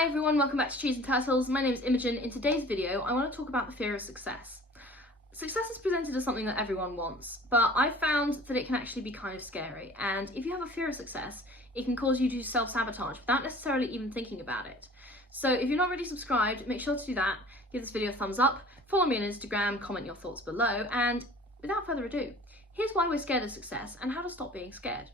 Hi everyone, welcome back to Cheese and Turtles. My name is Imogen. In today's video, I want to talk about the fear of success. Success is presented as something that everyone wants, but I've found that it can actually be kind of scary, and if you have a fear of success, it can cause you to self-sabotage without necessarily even thinking about it. So if you're not already subscribed, make sure to do that, give this video a thumbs up, follow me on Instagram, comment your thoughts below, and without further ado, here's why we're scared of success and how to stop being scared.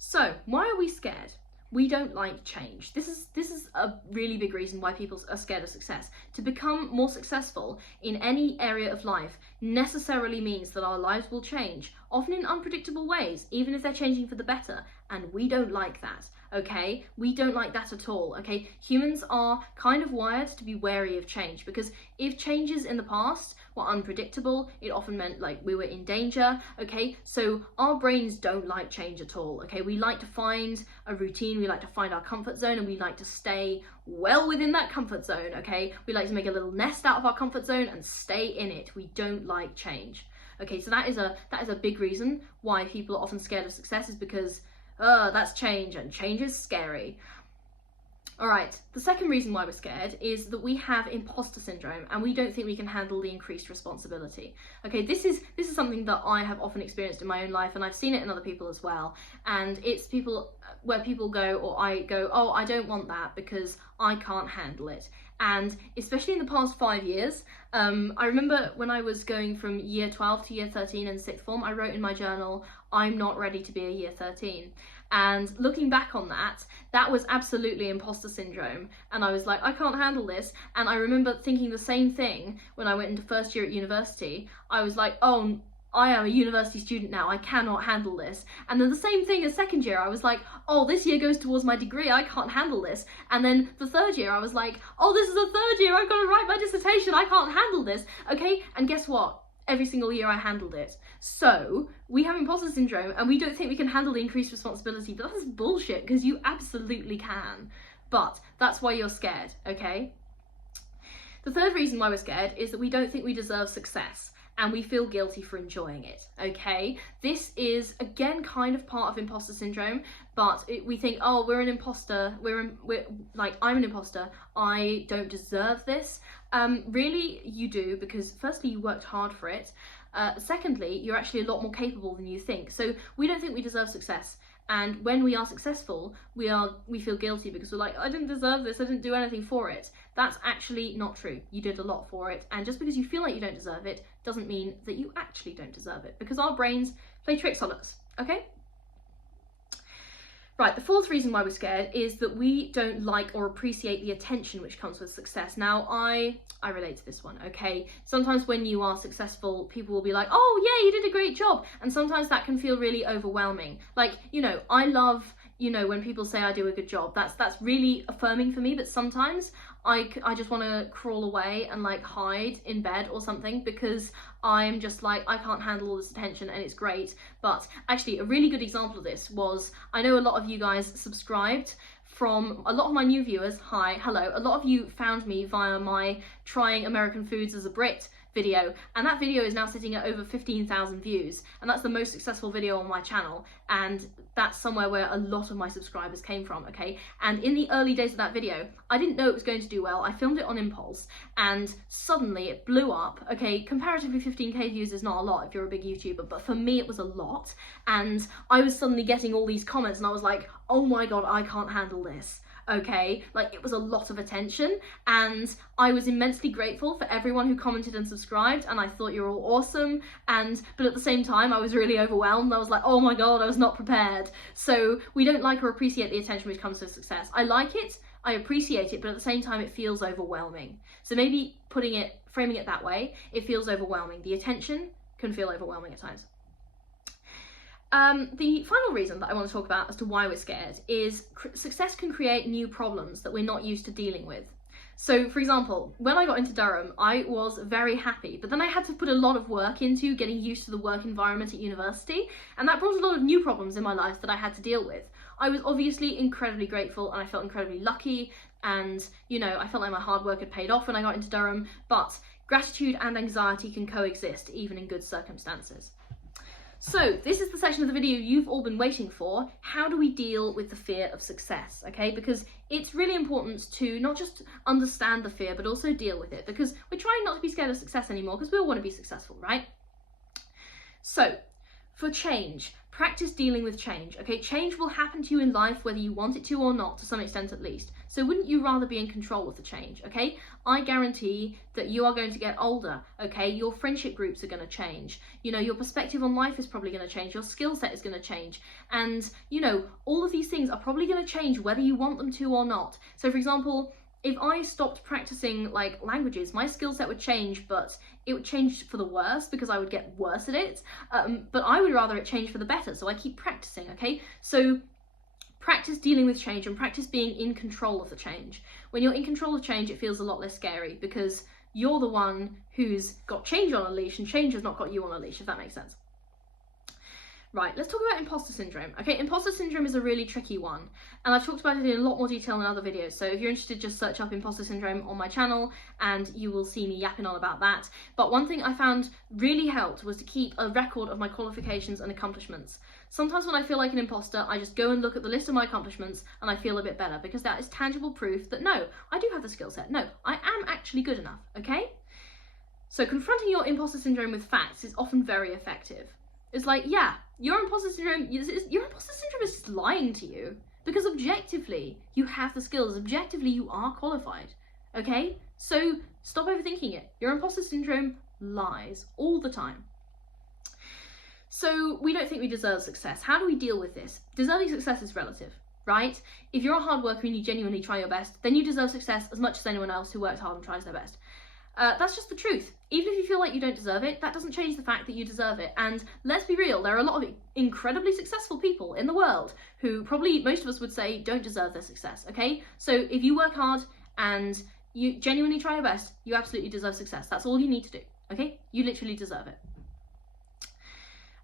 So, why are we scared? We don't like change. This is a really big reason why people are scared of success. To become more successful in any area of life necessarily means that our lives will change, often in unpredictable ways, even if they're changing for the better, and we don't like that, okay? We don't like that at all, okay? Humans are kind of wired to be wary of change, because if changes in the past were unpredictable, it often meant like we were in danger, okay? So our brains don't like change at all, okay? We like to find a routine, we like to find our comfort zone, and we like to stay well within that comfort zone, okay? We like to make a little nest out of our comfort zone and stay in it. We don't like change. Okay, so that is a big reason why people are often scared of success, is because that's change, and change is scary. Alright, the second reason why we're scared is that we have imposter syndrome and we don't think we can handle the increased responsibility. Okay, this is something that I have often experienced in my own life, and I've seen it in other people as well. And it's where people go, or I go, oh, I don't want that because I can't handle it. And especially in the past 5 years, I remember when I was going from year 12 to year 13 in sixth form, I wrote in my journal, I'm not ready to be a year 13. And looking back on that, that was absolutely imposter syndrome. And I was like, I can't handle this. And I remember thinking the same thing when I went into first year at university. I was like, oh, I am a university student now, I cannot handle this. And then the same thing as second year, I was like, oh, this year goes towards my degree, I can't handle this. And then the third year, I was like, oh, this is the third year, I've got to write my dissertation, I can't handle this, okay? And guess what? Every single year I handled it. So, we have imposter syndrome and we don't think we can handle the increased responsibility, but that's bullshit, because you absolutely can. But that's why you're scared, okay? The third reason why we're scared is that we don't think we deserve success, and we feel guilty for enjoying it, okay? This is, again, kind of part of imposter syndrome, but we think, oh, we're an imposter, we're like, I'm an imposter, I don't deserve this. Really, you do, because firstly, you worked hard for it. Secondly, you're actually a lot more capable than you think. So we don't think we deserve success. And when we are successful, we feel guilty because we're like, I didn't deserve this, I didn't do anything for it. That's actually not true. You did a lot for it, and just because you feel like you don't deserve it doesn't mean that you actually don't deserve it, because our brains play tricks on us, okay? Right, the fourth reason why we're scared is that we don't like or appreciate the attention which comes with success. Now, I relate to this one, okay? Sometimes when you are successful, people will be like, oh yeah, you did a great job. And sometimes that can feel really overwhelming. Like, you know, I love, you know, when people say I do a good job, that's really affirming for me, but sometimes I just want to crawl away and like hide in bed or something, because I'm just like, I can't handle all this attention, and it's great. But actually, a really good example of this was, I know a lot of you guys subscribed from, a lot of my new viewers, hi, hello, a lot of you found me via my Trying American Foods as a Brit video, and that video is now sitting at over 15,000 views, and that's the most successful video on my channel, and that's somewhere where a lot of my subscribers came from, okay? And in the early days of that video, I didn't know it was going to do well. I filmed it on impulse, and suddenly it blew up, okay? Comparatively, 15k views is not a lot if you're a big YouTuber, but for me it was a lot, and I was suddenly getting all these comments, and I was like, oh my god, I can't handle this. Okay, like, it was a lot of attention, and I was immensely grateful for everyone who commented and subscribed, and I thought you're all awesome, but at the same time I was really overwhelmed. I was like, oh my god, I was not prepared. So we don't like or appreciate the attention which comes with success. I like it, I appreciate it, but at the same time it feels overwhelming. So maybe framing it that way, it feels overwhelming. The attention can feel overwhelming at times. The final reason that I want to talk about as to why we're scared is success can create new problems that we're not used to dealing with. So, for example, when I got into Durham, I was very happy, but then I had to put a lot of work into getting used to the work environment at university, and that brought a lot of new problems in my life that I had to deal with. I was obviously incredibly grateful, and I felt incredibly lucky, and, you know, I felt like my hard work had paid off when I got into Durham, but gratitude and anxiety can coexist, even in good circumstances. So this is the section of the video you've all been waiting for. How do we deal with the fear of success? Okay, because it's really important to not just understand the fear, but also deal with it, because we're trying not to be scared of success anymore, because we all want to be successful, right? So for change, practice dealing with change. Okay, change will happen to you in life whether you want it to or not, to some extent at least. So wouldn't you rather be in control of the change? Okay, I guarantee that you are going to get older. Okay, your friendship groups are going to change. You know, your perspective on life is probably going to change. Your skill set is going to change. And, you know, all of these things are probably going to change whether you want them to or not. So for example, if I stopped practicing like languages, my skill set would change, but it would change for the worse because I would get worse at it. But I would rather it change for the better, so I keep practicing, okay? So practice dealing with change and practice being in control of the change. When you're in control of change, it feels a lot less scary because you're the one who's got change on a leash and change has not got you on a leash, if that makes sense. Right, let's talk about imposter syndrome. Okay, imposter syndrome is a really tricky one, and I've talked about it in a lot more detail in other videos, so if you're interested, just search up imposter syndrome on my channel and you will see me yapping on about that. But one thing I found really helped was to keep a record of my qualifications and accomplishments. Sometimes when I feel like an imposter, I just go and look at the list of my accomplishments and I feel a bit better, because that is tangible proof that no, I do have the skill set. No, I am actually good enough, okay? So confronting your imposter syndrome with facts is often very effective. It's like, yeah, your imposter syndrome is just lying to you, because objectively you have the skills, objectively you are qualified, okay? So stop overthinking it. Your imposter syndrome lies all the time. So we don't think we deserve success. How do we deal with this? Deserving success is relative, right? If you're a hard worker and you genuinely try your best, then you deserve success as much as anyone else who works hard and tries their best. That's just the truth. Even if you feel like you don't deserve it, that doesn't change the fact that you deserve it. And let's be real, there are a lot of incredibly successful people in the world who probably most of us would say don't deserve their success, okay? So if you work hard and you genuinely try your best, you absolutely deserve success. That's all you need to do, okay? You literally deserve it.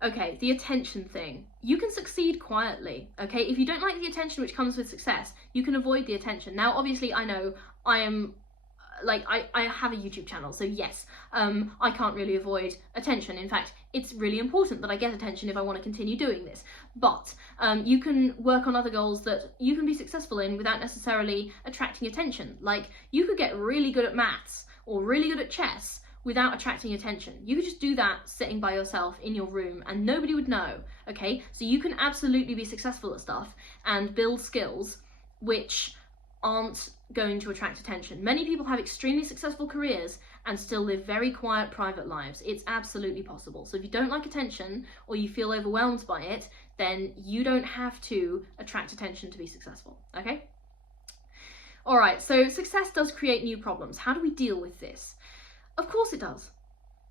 Okay, the attention thing. You can succeed quietly, okay? If you don't like the attention which comes with success, you can avoid the attention. Now, obviously, I know I am... I have a YouTube channel, so yes, I can't really avoid attention. In fact, it's really important that I get attention if I want to continue doing this. But you can work on other goals that you can be successful in without necessarily attracting attention. Like, you could get really good at maths or really good at chess without attracting attention. You could just do that sitting by yourself in your room and nobody would know, okay? So you can absolutely be successful at stuff and build skills which aren't going to attract attention. Many people have extremely successful careers and still live very quiet private lives. It's absolutely possible. So if you don't like attention or you feel overwhelmed by it, then you don't have to attract attention to be successful, okay? All right, so success does create new problems. How do we deal with this? Of course it does.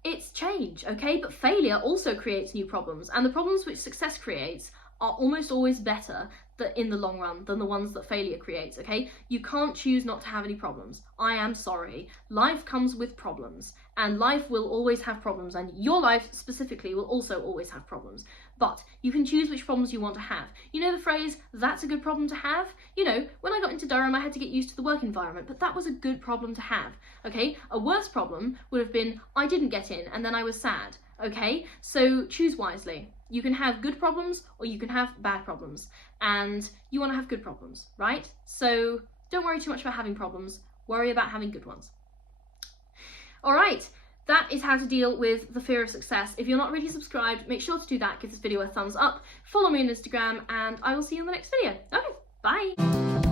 It's change, okay? But failure also creates new problems, and the problems which success creates are almost always better in the long run than the ones that failure creates, okay? You can't choose not to have any problems. I am sorry. Life comes with problems, and life will always have problems, and your life specifically will also always have problems. But you can choose which problems you want to have. You know the phrase, that's a good problem to have? You know, when I got into Durham, I had to get used to the work environment, but that was a good problem to have, okay? A worse problem would have been, I didn't get in, and then I was sad, okay? So choose wisely. You can have good problems or you can have bad problems, and you want to have good problems, right? So don't worry too much about having problems, worry about having good ones. All right, that is how to deal with the fear of success. If you're not already subscribed, make sure to do that, give this video a thumbs up, follow me on Instagram, and I will see you in the next video. Okay, bye.